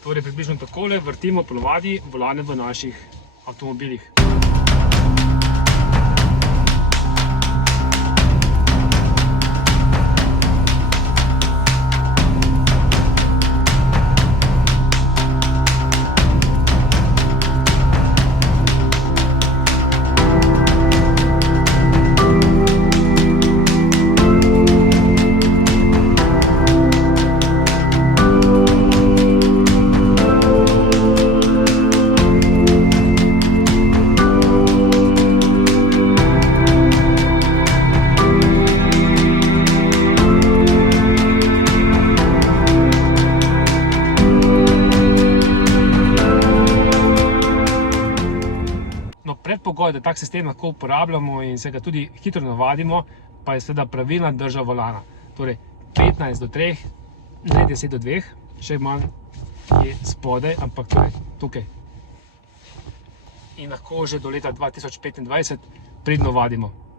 Torej približno takole vrtimo ponovadi volane v naših avtomobilih. Predpogoj, da tak sistem lahko uporabljamo in se ga tudi hitro navadimo, pa je seveda pravilna drža volana. Torej 15 do 3, ne 10 do 2, še manj je spodaj, ampak torej tukaj. In lahko že do leta 2025 pridno vadimo.